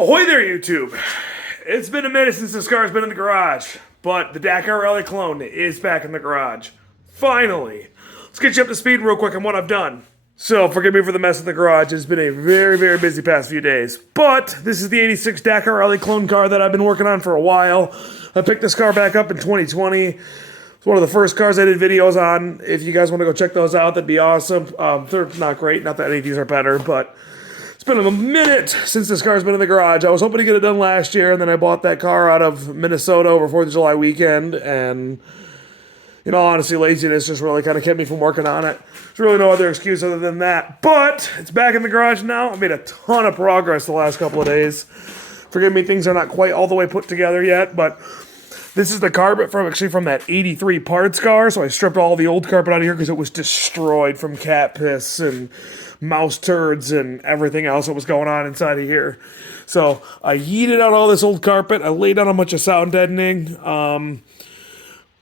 Ahoy there, YouTube! It's been a minute since this car's been in the garage, but the Dakar Rally clone is back in the garage. Finally! Let's get you up to speed real quick on what I've done. So, forgive me for the mess in the garage. It's been a very, very busy past few days. But, this is the 86 Dakar Rally clone car that I've been working on for a while. I picked this car back up in 2020. It's one of the first cars I did videos on. If you guys want to go check those out, that'd be awesome. They're not great. Not that any of these are better, but it's been a minute since this car's been in the garage. I was hoping to get it done last year, and then I bought that car out of Minnesota over 4th of July weekend, and, you know, honestly, laziness just really kind of kept me from working on it. There's really no other excuse other than that. But it's back in the garage now. I've made a ton of progress the last couple of days. Forgive me, things are not quite all the way put together yet, but this is the carpet from that 83 parts car, so I stripped all the old carpet out of here because it was destroyed from cat piss and mouse turds and everything else that was going on inside of here. So I yeeted out all this old carpet. I laid down a bunch of sound deadening.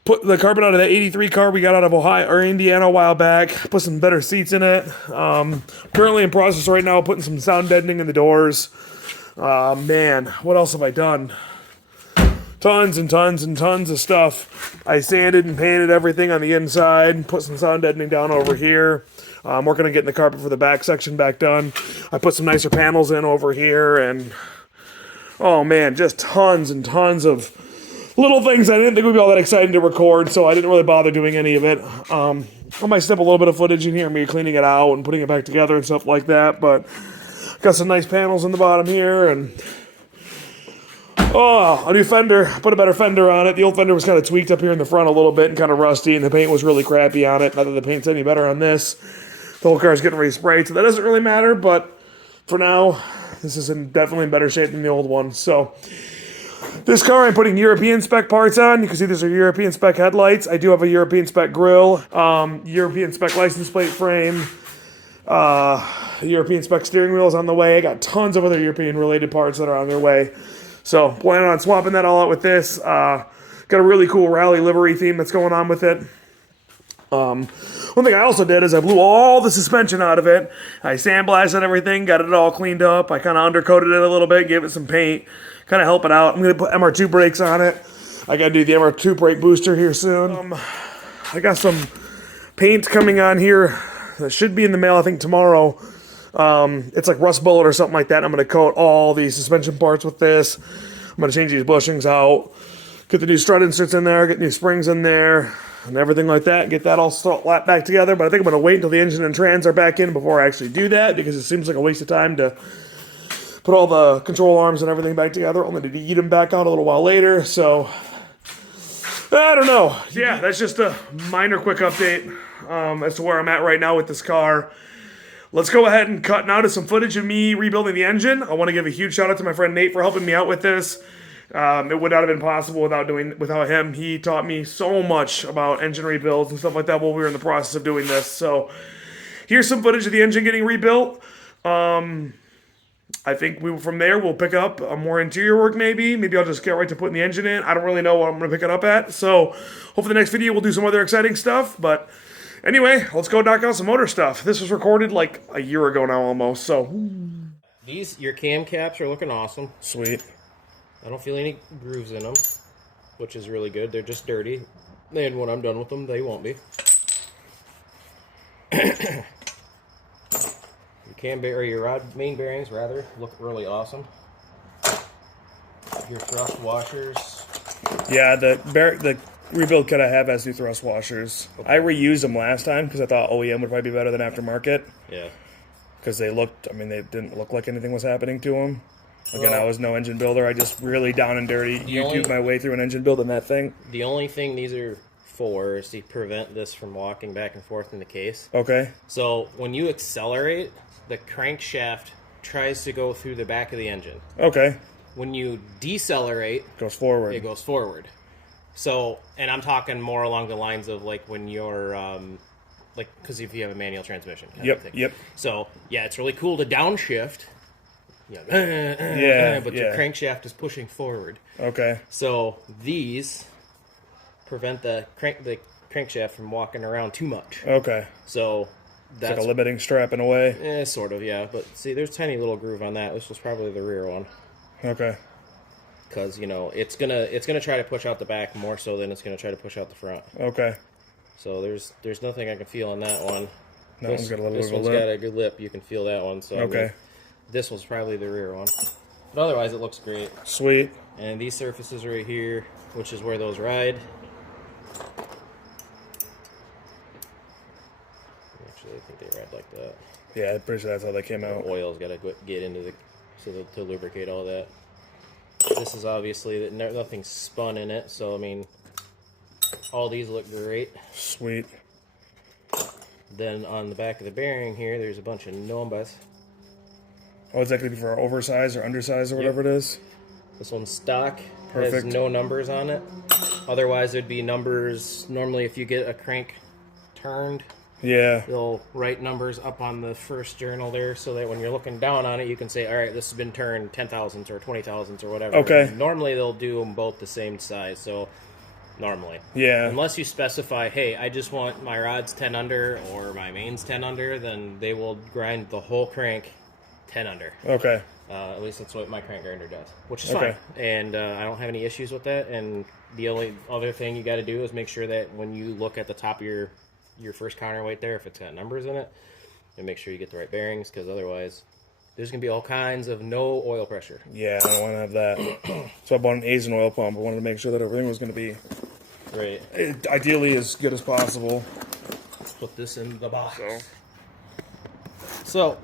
Put the carpet out of that 83 car we got out of Ohio or Indiana a while back. Put some better seats in it. Currently in process right now, putting some sound deadening in the doors. Man, what else have I done? Tons and tons and tons of stuff. I sanded and painted everything on the inside. Put some sound deadening down over here. I'm working on getting the carpet for the back section back done. I put some nicer panels in over here, and oh man, just tons and tons of little things I didn't think would be all that exciting to record, so I didn't really bother doing any of it. I might snip a little bit of footage in here, me cleaning it out and putting it back together and stuff like that, but got some nice panels in the bottom here, and oh, a new fender. Put a better fender on it. The old fender was kind of tweaked up here in the front a little bit and kind of rusty, and the paint was really crappy on it. Not that the paint's any better on this. The whole car is getting re-sprayed, so that doesn't really matter, but for now, this is definitely in better shape than the old one. So, this car I'm putting European spec parts on. You can see these are European spec headlights. I do have a European spec grille, European spec license plate frame, European spec steering wheels on the way. I got tons of other European related parts that are on their way. So, planning on swapping that all out with this. Got a really cool rally livery theme that's going on with it. One thing I also did is I blew all the suspension out of it. I sandblasted everything, got it all cleaned up. I kind of undercoated it a little bit, gave it some paint, kind of help it out. I'm going to put MR2 brakes on it. I got to do the MR2 brake booster here soon. I got some paint coming on here that should be in the mail, I think, tomorrow. It's like rust bullet or something like that. I'm going to coat all the suspension parts with this. I'm going to change these bushings out, get the new strut inserts in there, get new springs in there, and everything like that, get that all slapped back together. But I think I'm going to wait until the engine and trans are back in before I actually do that, because it seems like a waste of time to put all the control arms and everything back together, only to eat them back out a little while later. So, I don't know. Yeah, that's just a minor quick update as to where I'm at right now with this car. Let's go ahead and cut now to some footage of me rebuilding the engine. I want to give a huge shout out to my friend Nate for helping me out with this. It would not have been possible without him. He taught me so much about engine rebuilds and stuff like that while we were in the process of doing this. So here's some footage of the engine getting rebuilt. I think from there we'll pick up more interior work maybe. Maybe I'll just get right to putting the engine in. I don't really know what I'm going to pick it up at. So hopefully the next video we'll do some other exciting stuff. But anyway, let's go knock out some motor stuff. This was recorded like a year ago now almost. So your cam caps are looking awesome. Sweet. I don't feel any grooves in them, which is really good. They're just dirty, and when I'm done with them, they won't be. Your main bearings rather look really awesome. Your thrust washers. Yeah, the rebuild kit I have has new thrust washers. Okay. I reused them last time because I thought OEM would probably be better than aftermarket. Yeah. Because they didn't look like anything was happening to them. Again, I was no engine builder. I just really down and dirty YouTube my way through an engine build in that thing. The only thing these are for is to prevent this from walking back and forth in the case. Okay. So when you accelerate, the crankshaft tries to go through the back of the engine. Okay. When you decelerate, it goes forward. It goes forward. So, and I'm talking more along the lines of like when you're, because if you have a manual transmission. Yep. So, yeah, it's really cool to downshift. But the crankshaft is pushing forward. Okay. So these prevent the crankshaft from walking around too much. Okay. So That's like a limiting strap in a way. Sort of, yeah. But see, there's a tiny little groove on that. This was probably the rear one. Okay. Because, you know, it's gonna try to push out the back more so than it's gonna try to push out the front. Okay. So there's nothing I can feel on that one. That one's got a little bit This of a one's lip. got a good lip. You can feel that one. So I Okay. mean, this was probably the rear one. But otherwise, it looks great. Sweet. And these surfaces right here, which is where those ride. Actually, I think they ride like that. Yeah, I'm pretty sure that's how they came out. The oil's got to get into the to lubricate all that. This is obviously that nothing's spun in it, so I mean, all these look great. Sweet. Then on the back of the bearing here, there's a bunch of nombas. Oh, is that going to be for oversized or undersized or whatever it is? This one's stock. Perfect. Has no numbers on it. Otherwise, there'd be numbers. Normally, if you get a crank turned, Yeah. they'll write numbers up on the first journal there, so that when you're looking down on it, you can say, all right, this has been turned 10 thousandths or 20 thousandths or whatever. Okay. Normally, they'll do them both the same size, so normally. Yeah. Unless you specify, hey, I just want my rods 10 under or my mains 10 under, then they will grind the whole crank 10 under. Okay. At least that's what my crank grinder does, which is Okay. fine. And I don't have any issues with that. And the only other thing you got to do is make sure that when you look at the top of your first counterweight there, if it's got numbers in it, and make sure you get the right bearings, because otherwise there's going to be all kinds of no oil pressure. Yeah, I don't want to have that. So I bought an Asian oil pump. I wanted to make sure that everything was going to be Right. ideally as good as possible. Let's put this in the box. So. So,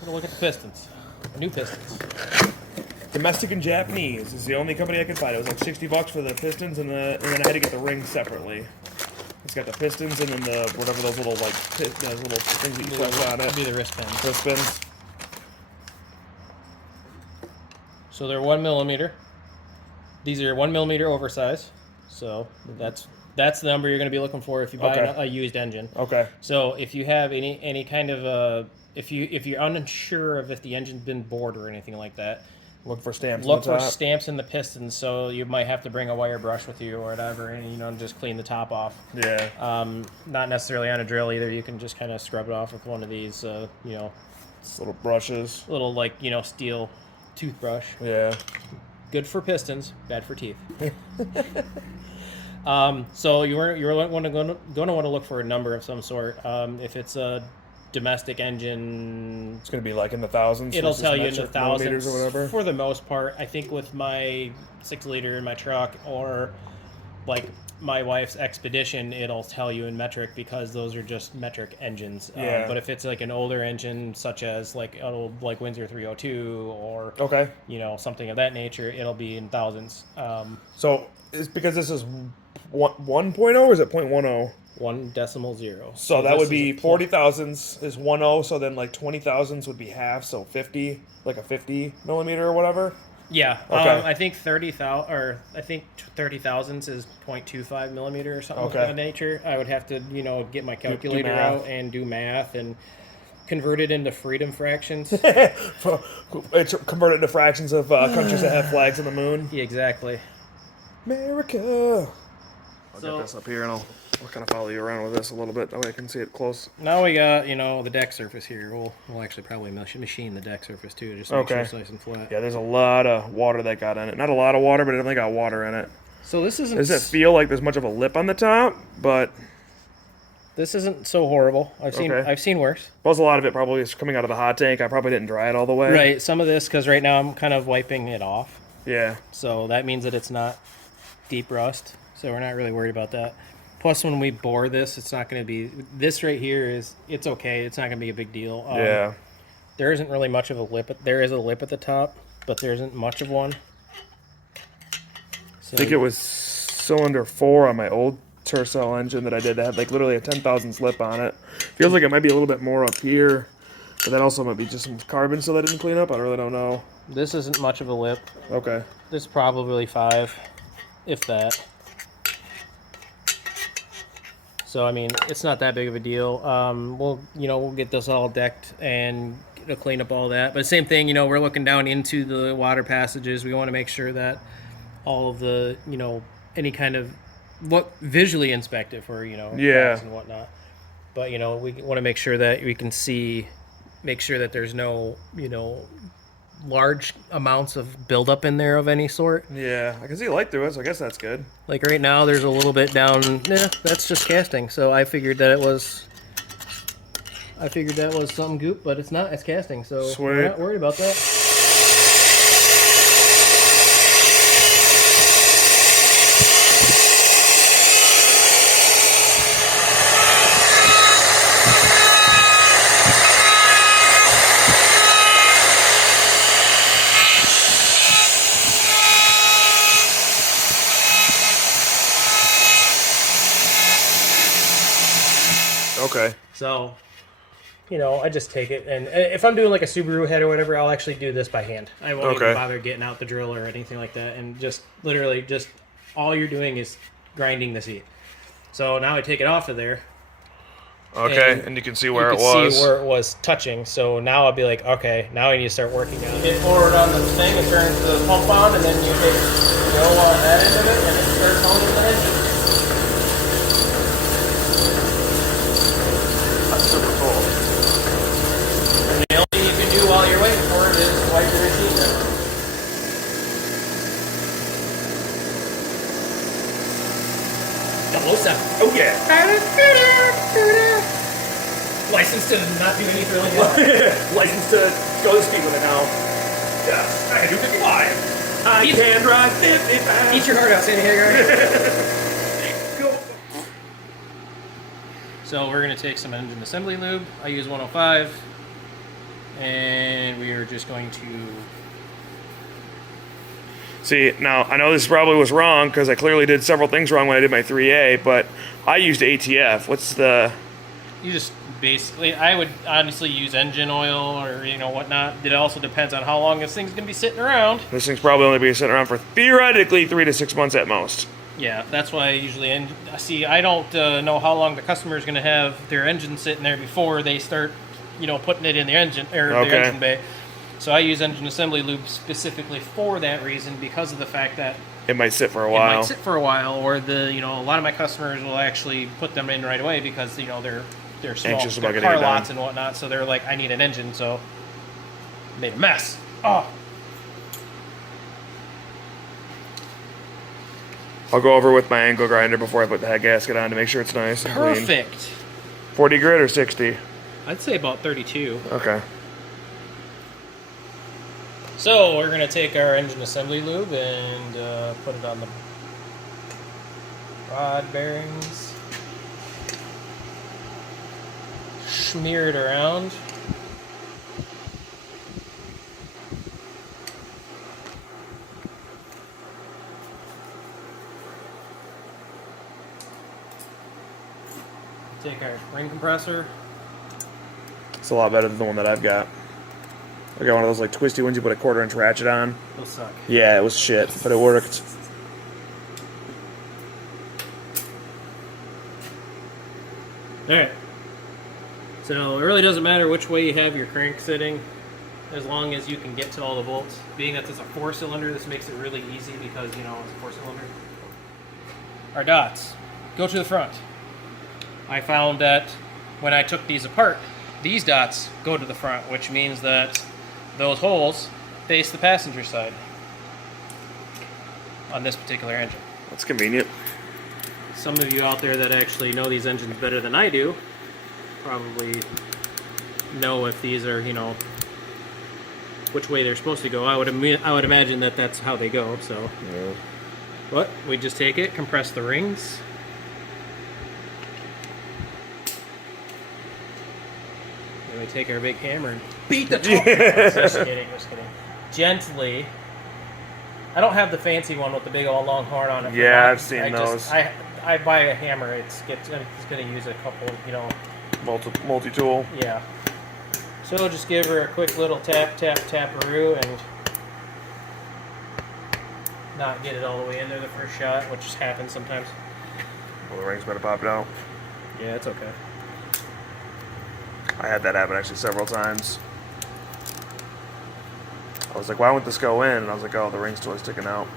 we're going to look at the pistons. New pistons. Domestic and Japanese is the only company I could find. It was like $60 for the pistons, and then I had to get the rings separately. It's got the pistons and then the whatever those little those little things that you put on That'd it. be the wrist pins. Wrist pins. So they're 1 millimeter. These are 1 millimeter oversized. So that's the number you're going to be looking for if you buy Okay. a used engine. Okay. So if you have any kind of if you're unsure of if the engine's been bored or anything like that, Look for stamps. look on for the top. stamps in the pistons. So you might have to bring a wire brush with you or whatever, and just clean the top off. Yeah. Not necessarily on a drill either. You can just kind of scrub it off with one of these, Little brushes. little steel toothbrush. Yeah. Good for pistons, bad for teeth. So you're going to want to look for a number of some sort. If it's a domestic engine, It's going to be like in the thousands. it'll versus tell you in metric the millimeters thousands or whatever. for the most part. I think with my 6-liter in my truck or like my wife's Expedition, it'll tell you in metric because those are just metric engines. Yeah. But if it's like an older engine, such as like Windsor 302 or Okay. something of that nature, it'll be in thousands. So it's because this is 1.0 or is it 0.10? 1.0. So that this would is be a 40 thousandths is 10. So then like 20 thousandths would be half. So 50, like a 50 millimeter or whatever. Yeah, Okay. I think 30 thousandths is 0.25 millimeter or something Okay. of that nature. I would have to, get my calculator math. out and do math and convert it into freedom fractions. It's converted to fractions of countries that have flags on the moon. Yeah, exactly. America. I'll So- get this up here and I'll kind of follow you around with this a little bit. That way I can see it close. Now we got, the deck surface here. We'll actually probably machine the deck surface too, just to make sure Okay. it's nice and flat. Yeah, there's a lot of water that got in it. Not a lot of water, but it definitely got water in it. So this isn't Does it feel like there's much of a lip on the top? But this isn't so horrible. I've seen worse. plus a lot of it probably is coming out of the hot tank. I probably didn't dry it all the way. Right. Some of this because right now I'm kind of wiping it off. Yeah. So that means that it's not deep rust. So we're not really worried about that. Plus, when we bore this, it's not going to be... This right here it's okay. It's not going to be a big deal. Yeah. There isn't really much of a lip. There is a lip at the top, but there isn't much of one. So, I think it was cylinder 4 on my old Tercel engine that I did that had like literally a 10,000 lip on it. Feels like it might be a little bit more up here, but that also might be just some carbon still that didn't clean up. I really don't know. This isn't much of a lip. Okay. This is probably 5, if that. So I mean, it's not that big of a deal. We'll get this all decked and clean up all that. But same thing, we're looking down into the water passages. We want to make sure that all of the, any kind of visually inspect it for Yeah. cracks and whatnot. But we want to make sure that we can make sure that there's no large amounts of buildup in there of any sort. Yeah, I can see light through it, so I guess that's good. Like right now, there's a little bit down. Nah, that's just casting. So I figured that it was. I figured that was some goop, but it's not. It's casting, so Sweet. we're not worried about that. Okay. So, you know, I just take it, and if I'm doing like a Subaru head or whatever, I'll actually do this by hand. I won't even bother getting out the drill or anything like that, and just literally just all you're doing is grinding the seat. So now I take it off of there. Okay, and you can see where it was. See where it was touching. So now I'll be like, okay, now I need to start working on it. You hit forward on the thing and turn the pump on, and then you hit go on that end of it, and it starts honing the engine. That's super cool. And the only thing you can do while you're waiting for it is wipe your machine down. Oh yeah. License to not do any thrilling. License to go the speed limit now. Yes, I can do 55. I can drive 55. Eat your heart out, Sandy Hagar. Go. So we're going to take some engine assembly lube. I use 105. And we are just going to... See, now, I know this probably was wrong, because I clearly did several things wrong when I did my 3A, but I used ATF. What's the... You just basically... I would honestly use engine oil or, you know, whatnot. It also depends on how long this thing's going to be sitting around. This thing's probably only be sitting around for, theoretically, 3 to 6 months at most. Yeah, that's why I usually... See, I don't know how long the customer is going to have their engine sitting there before they start, you know, putting it in their engine, or their engine bay. So I use engine assembly lube specifically for that reason, because of the fact that it might sit for a while. It might sit for a while, or a lot of my customers will actually put them in right away because, you know, they're small, Anxious about they're getting car it lots done. and whatnot, so they're like, I need an engine, so made a mess. Oh. I'll go over with my angle grinder before I put the head gasket on to make sure it's nice and clean. Perfect. 40 grit or 60? I'd say about 32. Okay. So we're going to take our engine assembly lube and put it on the rod bearings. Smear it around. Take our ring compressor. It's a lot better than the one that I've got. I got one of those like twisty ones you put a 1/4 inch ratchet on. Those suck. Yeah, it was shit, but it worked. Alright. So it really doesn't matter which way you have your crank sitting, as long as you can get to all the bolts. Being that it's a 4-cylinder, this makes it really easy because, you know, it's a 4-cylinder. Our dots go to the front. I found that when I took these apart, these dots go to the front, which means that those holes face the passenger side on this particular engine. That's convenient. Some of you out there that actually know these engines better than I do probably know if these are, you know, which way they're supposed to go. I would imagine that that's how they go. So, Yeah. But we just take it, compress the rings. Then we take our big hammer and beat the top. Just kidding, just kidding. Gently. I don't have the fancy one with the big old long horn on it. Yeah, I've seen those. I buy a hammer. It's going to use a couple, you know. Multi-tool. Yeah. So just give her a quick little tap, tap, taparoo, and not get it all the way in there the first shot, which just happens sometimes. Well, the rings better pop it out. Yeah, it's okay. I had that happen actually several times. I was like, why won't this go in? And I was like, oh, the ring's still sticking out.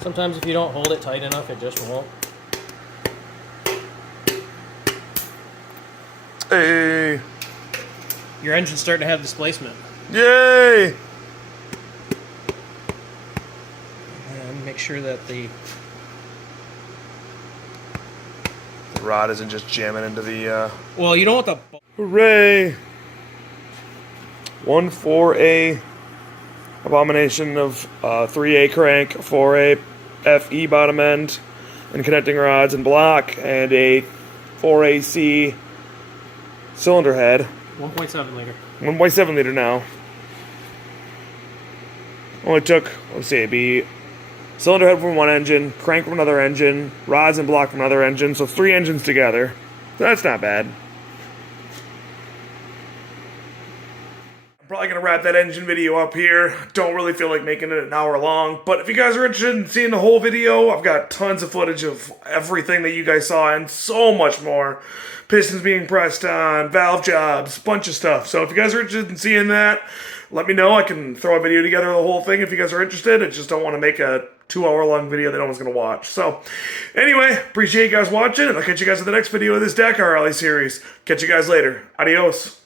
Sometimes if you don't hold it tight enough, it just won't. Hey! Your engine's starting to have displacement. Yay! And make sure that the rod isn't just jamming into the, well, you don't want the Hooray! 1-4A abomination of 3A crank, 4A FE bottom end, and connecting rods and block, and a 4AC cylinder head. 1.7 liter. 1.7 liter now. Only took, let's see, it'd be cylinder head from one engine, crank from another engine, rods and block from another engine, so 3 engines together. That's not bad. I'm probably going to wrap that engine video up here. Don't really feel like making it an hour long, but if you guys are interested in seeing the whole video, I've got tons of footage of everything that you guys saw and so much more. Pistons being pressed on, valve jobs, bunch of stuff. So if you guys are interested in seeing that, let me know. I can throw a video together of the whole thing if you guys are interested. I just don't want to make a 2-hour long video that no one's going to watch. So anyway, appreciate you guys watching, and I'll catch you guys in the next video of this Dakar Rally series. Catch you guys later. Adios.